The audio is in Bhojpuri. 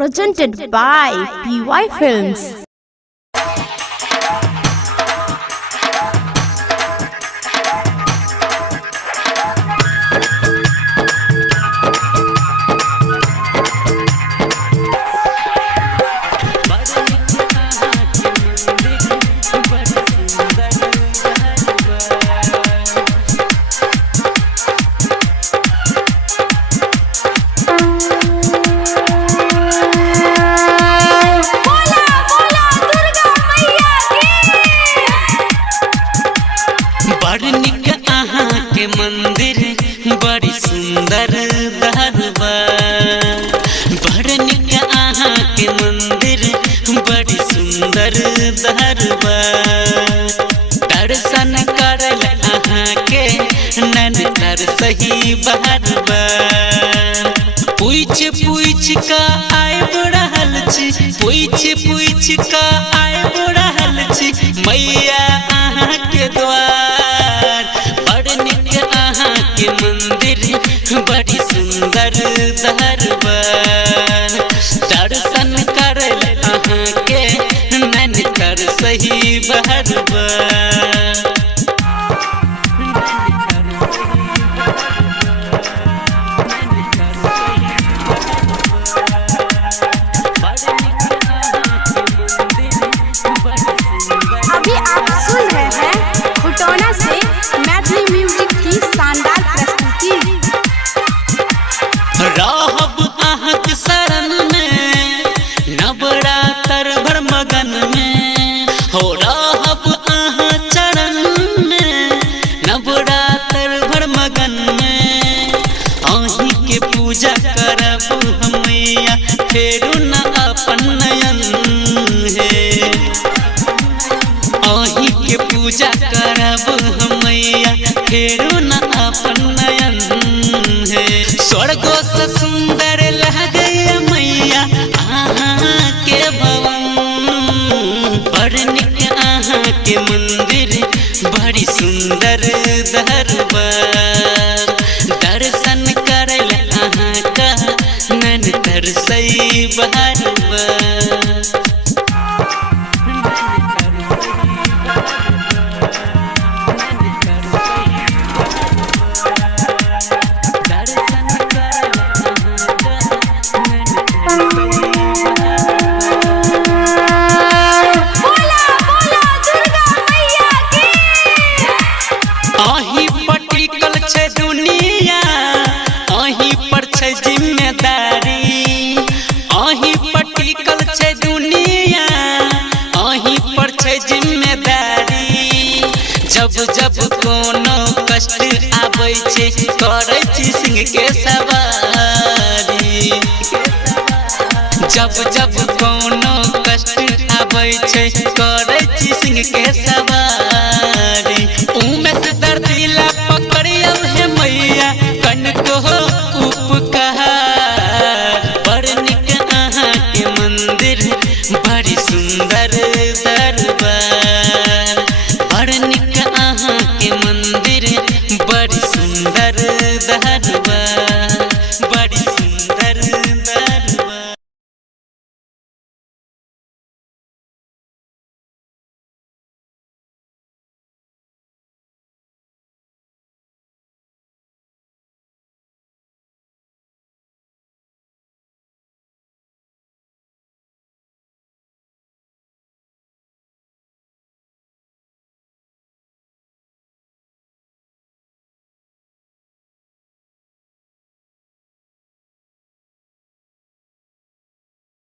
presented by PY Films. मंदिर बड़ी सुंदर दरबा बड़ निक आहाँ के मंदिर बड़ी सुंदर दरबा दर्शन करल आहाँ के नन तर सही बहरबा पूछ पूछ का आए बढ़ल छी पूछ का आए बढ़ल छी मैया आहाँ के द्वार के मंदिर बड़ी सुंदर दरबार दर्शन करल आहाँ के नैन कर सही बहरबार अभी आप सुन रहे हैं खुटौना से मैथिली म्यूजिक की शानदार प्रस्तुति। रहब आहक शरण में नवरात्र भर मगन में हो रहब आहाँ चरण में नवरात्र भर मगन में आही के पूजा करब हमैया फेरू न अपन नयन है आही के पूजा करब हमैया फेरू न अपन नयन है स्वर्गो से सुंदर लगे मैया आहाँ के भवन बड़ निक आहाँ के मंदिर बड़ी सुंदर दरबार दर्शन करल आहाँ का नैन तरसई बहरबार आही पर टिकल छै दुनिया आही पर छै जिम्मेदारी आही पर टिकल छै दुनिया आही पर छै जिम्मेदारी जब जब कोनो कष्ट आबै छै करै छी सिंह के सवारी जब जब कोनो कष्ट आबै छै करै छी सिंह के सवारी